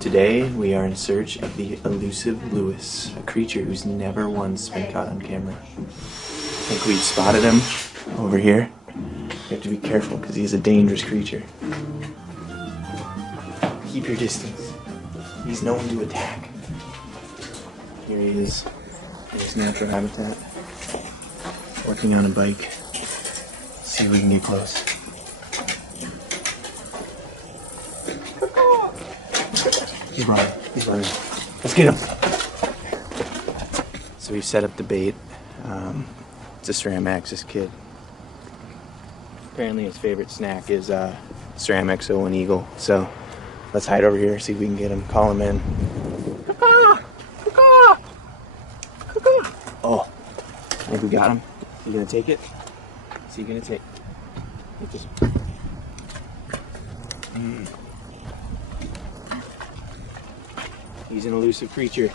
Today we are in search of the Elusive Lewis, a creature who's never once been caught on camera. I think we've spotted him over here. You have to be careful because he's a dangerous creature. Keep your distance. He's known to attack. Here he is in his natural habitat, working on a bike. See if we can get close. He's running. He's running. Let's get him. So we've set up the bait. It's a Ceramaxis kid. Apparently his favorite snack is Ceramaxo and Eagle. So let's hide over here, see if we can get him, call him in. Oh, I think we got him. You gonna take it? Is he gonna take? Take this. He's an elusive creature.